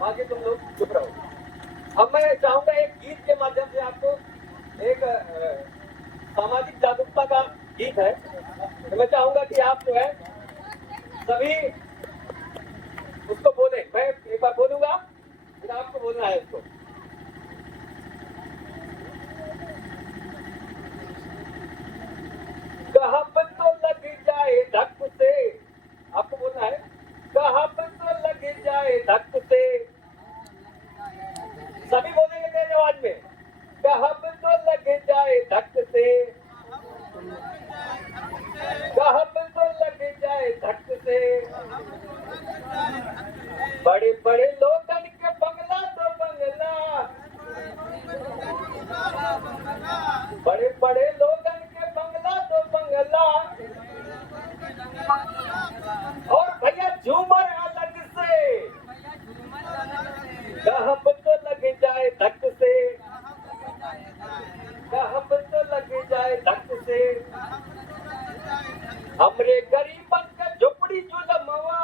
बाकी तुम लोग चुप रहो। अब मैं चाहूंगा एक गीत के माध्यम से आपको एक सामाजिक जागरूकता का गीत है, तो मैं चाहूंगा कि आप जो है सभी उसको बोले। मैं एक बार बोलूंगा, फिर आपको बोलना है उसको। कहाँ पर तो लग जाए धक से, आपको बोलना है, कहाँ पर तो लग जाए धक से, सभी बोलेंगे तेज आवाज में, कहाँ पर तो लग जाए धक से, कहाँ पर तो लग जाए धक से, बड़े बड़े लोगन के बंगला तो बंगला, बड़े बड़े लोगन के बंगला तो बंगला, और भैया झूमर अलग से, कहाँ पर तो लग जाए धक से, कहाँ पर तो लग जाए धक से, हमरे गरीबन के झोपड़ी जुलमवा,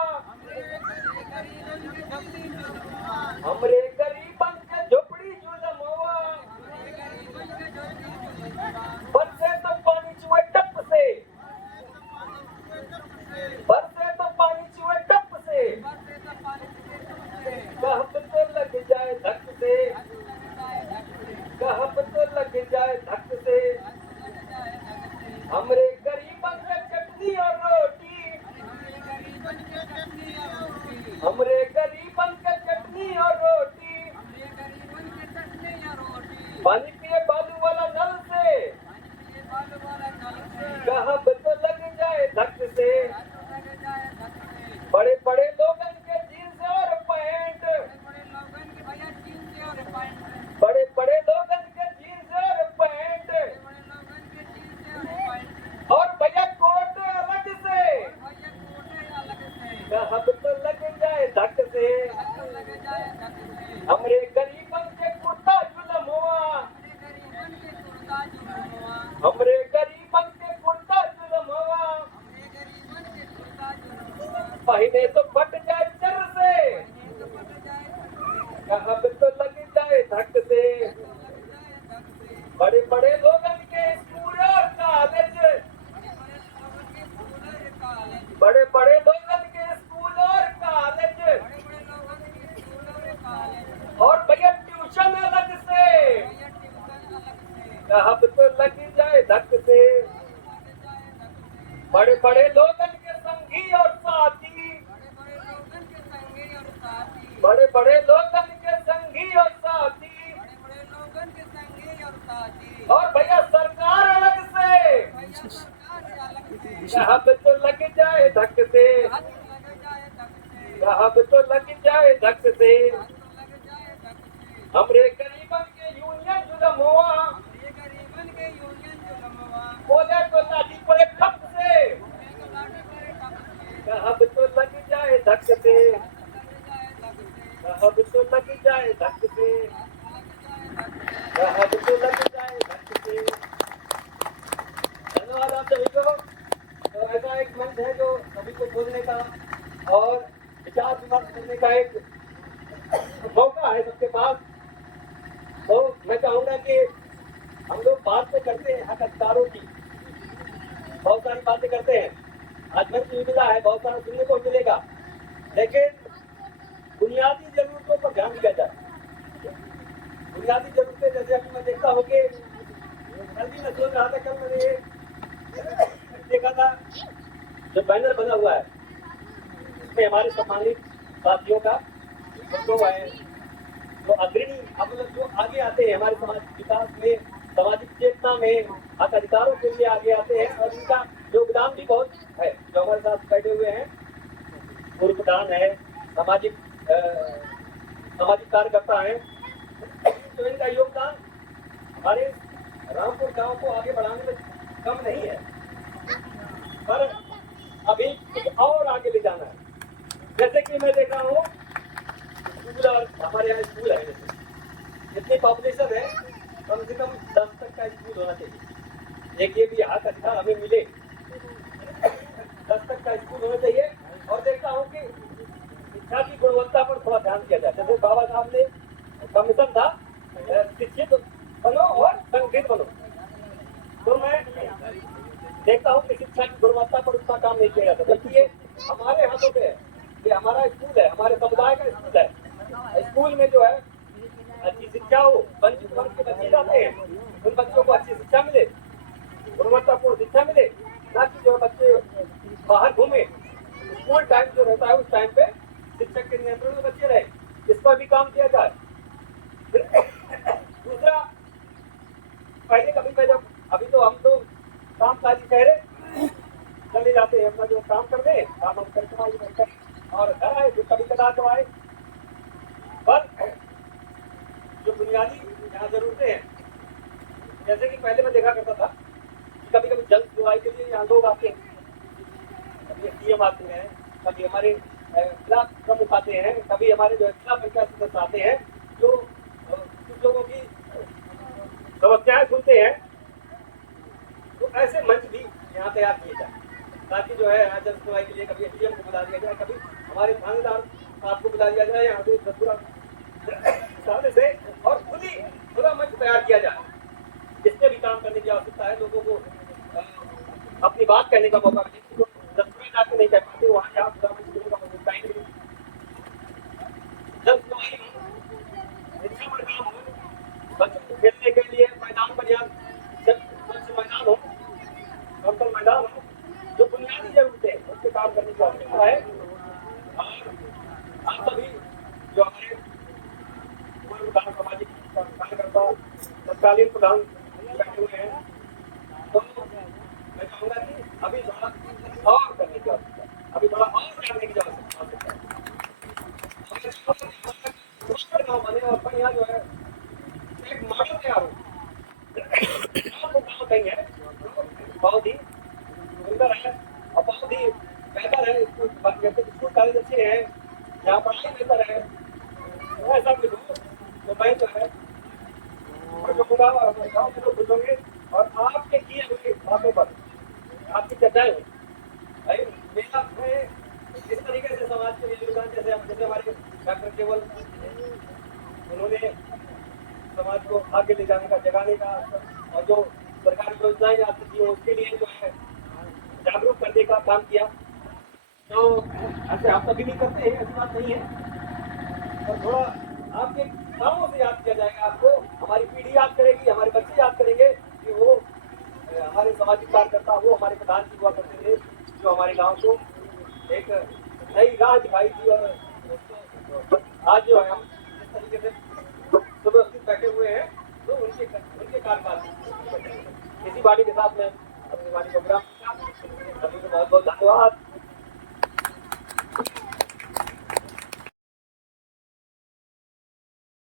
हमरे गरीबन के झोपड़ी जुलमवा, बरसे तो पानी चुए टप से, बरसे तो पानी चुए टप से, कहाँ पर तो लग जाए धक से, कहाँ पर तो लग जाए धक से, हमरे गरीबन के चटनी और रोटी, हमरे गरीबन के चटनी और रोटी, पानी पिए बालू वाला नल से, कहाँ पर तो लग जाए धक से, बड़े बड़े लोगन के जीन्स और पैंट, बड़े बड़े लोगन के जीन्स और पैंट, और भैया कोट अलग से, कहाँ पर तो लग जाए धक से, हमरे गरीबन के कुर्ता जुलमवा, हमरे गरीबन के कुर्ता जुलमवा, पहने तो फट जाए चर से, कहाँ पर तो लग जाए धक से, बड़े बड़े लोगन के स्कूल और कॉलेज, बड़े बड़े लोगन के स्कूल और कॉलेज, और भैया ट्यूशन अलग से, कहाँ पर तो लग जाए धक से, बड़े बड़े लोगन के संगी और साथी, बड़े बड़े लोगन के संगी और साथी, और भैया सरकार अलग से, कहाँ पे तो लग जाए धक से, कहाँ पे तो लग जाए धक से, हमरे गरीबन के यूनियन जुलमवा, बोले तो लाठी पड़े खप से, कहाँ पे तो लग जाए धक से, कहाँ पे तो लग जाए धक से, कहाँ पे तो लग जाए धक से। धन्यवाद आप सभी को। तो ऐसा एक मंच है जो सभी को बोलने का और विचार विमर्श करने का एक मौका है सबके पास। तो मैं चाहूंगा कि हम लोग बात तो करते हैं हक अधिकारों की, बहुत सारी बातें करते हैं, आज मंच भी मिला है, बहुत सारा सुनने को मिलेगा, लेकिन बुनियादी जरूरतों पर ध्यान दिया जाए। बुनियादी जरूरतें जैसे अभी मैं देखता हूँ कि जल्दी में सोच रहा था, कल मैंने ये देखा था जो बैनर बना हुआ है, इसमें हमारे सम्मानित साथियों का जो है जो अग्रणी मतलब जो आगे आते हैं हमारे समाज विकास में, सामाजिक चेतना में, हक अधिकारों के लिए आगे आते हैं, और इनका योगदान भी बहुत है। जो हमारे साथ बैठे हुए हैं, पूर्व प्रधान है, सामाजिक कार्यकर्ता हैं, तो इनका योगदान हमारे रामपुर गांव को आगे बढ़ाने में कम नहीं है, पर अभी कुछ और आगे ले जाना है। जैसे कि मैं देख रहा हूँ स्कूल, और हमारे यहाँ स्कूल है, जितनी पॉपुलेशन है कम से कम 10 तक का स्कूल होना चाहिए। एक ये भी हक अधिकार हमें मिले, 10 तक का स्कूल होना चाहिए। और देखता हूँ कि शिक्षा की गुणवत्ता पर थोड़ा ध्यान दिया जाए। जैसे बाबा साहब ने कमीशन था शिक्षित बनो और संगठित बनो, तो मैं देखता हूँ कि शिक्षा की गुणवत्ता पर उतना काम नहीं किया जाता, जबकि ये हमारे हाथों पे है। ये हमारा स्कूल है, हमारे समुदाय का स्कूल है। स्कूल में जो है अच्छी शिक्षा हो, वंचित वर्ग के बच्चे जाते हैं, उन बच्चों को अच्छी शिक्षा मिले, गुणवत्तापूर्ण शिक्षा मिले, ना कि जो बच्चे बाहर घूमे। स्कूल टाइम जो रहता है उस टाइम पे शिक्षक के नियंत्रण में बच्चे रहे, इस पर भी काम किया जाए। दूसरा, पहले कभी मैं जब अभी तो हम तो कामकाजी चेहरे चले जाते हैं, अपना जो काम करते हैं काम हम करके और घर आए फिर कभी कदार तो आए, पर जो बुनियादी यहाँ जरूरतें हैं, जैसे कि पहले मैं देखा करता था कि कभी कभी जल सुनवाई के लिए यहाँ लोग आते हैं, कभी डीएम आते हैं, कभी हमारे ब्लॉक प्रमुख आते हैं, कभी हमारे जो जिला पंचायत सदस्य आते हैं, जो कुछ लोगों की समस्याएं सुनते हैं। तो ऐसे मंच भी यहाँ तैयार किए जाए, ताकि जो है यहाँ जल सुनवाई के लिए कभी डीएम को बुला दिया जाए, कभी हमारे थानेदार साहब को बुला दिया जाए यहाँ से पूरा सामने से, और खुला मंच तैयार किया जाए। इसमें भी काम करने की आवश्यकता है, लोगों को अपनी बात कहने का मौका मिले, जो दफ्तर जाकर नहीं कह पाते वहाँ यहाँ खुला मंच देने का मौका ही नहीं। जब शिक्षा पर काम हो, बच्चों को खेलने के लिए मैदान पर्याप्त मैदान हो, समतल मैदान हो, जो बुनियादी जरूरतें हैं उस पर काम करने की आवश्यकता है। और आप सभी जो हमारे पूर्व विधान सामाजिक कार्यकर्ता तत्कालीन प्रधान बैठे हुए हैं, तो मैं चाहूंगा कि अभी थोड़ा और करने की आवश्यकता है, अभी थोड़ा और करने की आवश्यकता है। गाँव बने और अपन यहाँ जो है एक मॉडल तैयार हो, गाँव कहीं है बहुत ही सुंदर है और बहुत ही बेहतर है, स्कूल कॉलेज अच्छे हैं, यहाँ पढ़ाई बेहतर है, तो ऐसा कुछ हो तो मैं जो है खुश होऊंगा और हमारे गाँव के लोग खुश होंगे, और आपके किए हुए बातों पर आपकी चर्चाएं होंगी। भाई मेरा मैं इस तरीके से समाज के लिए योगदान, जैसे हमारे डॉक्टर केवल उन्होंने समाज को आगे ले जाने का, जगाने का, और जो सरकारी योजनाएं आती थी उसके लिए जो है जागरूक करने का काम किया। तो ऐसे आप सभी भी करते हैं, ऐसी बात नहीं है, और थोड़ा आपके कामों से याद किया जाएगा, आपको हमारी पीढ़ी याद करेगी, हमारे बच्चे याद करेंगे कि वो हमारे सामाजिक कार्यकर्ता वो हमारे प्रधान जी हुआ करते थे, जो हमारे गांव को एक नई राह दिखाई थी। और आज जो है हम इस तरीके से सुव्यवस्थित बैठे हुए हैं, तो उनके कार्यकाल इसी बाड़ी के साथ में अपनी वाणी को विराम, सभी को बहुत बहुत धन्यवाद।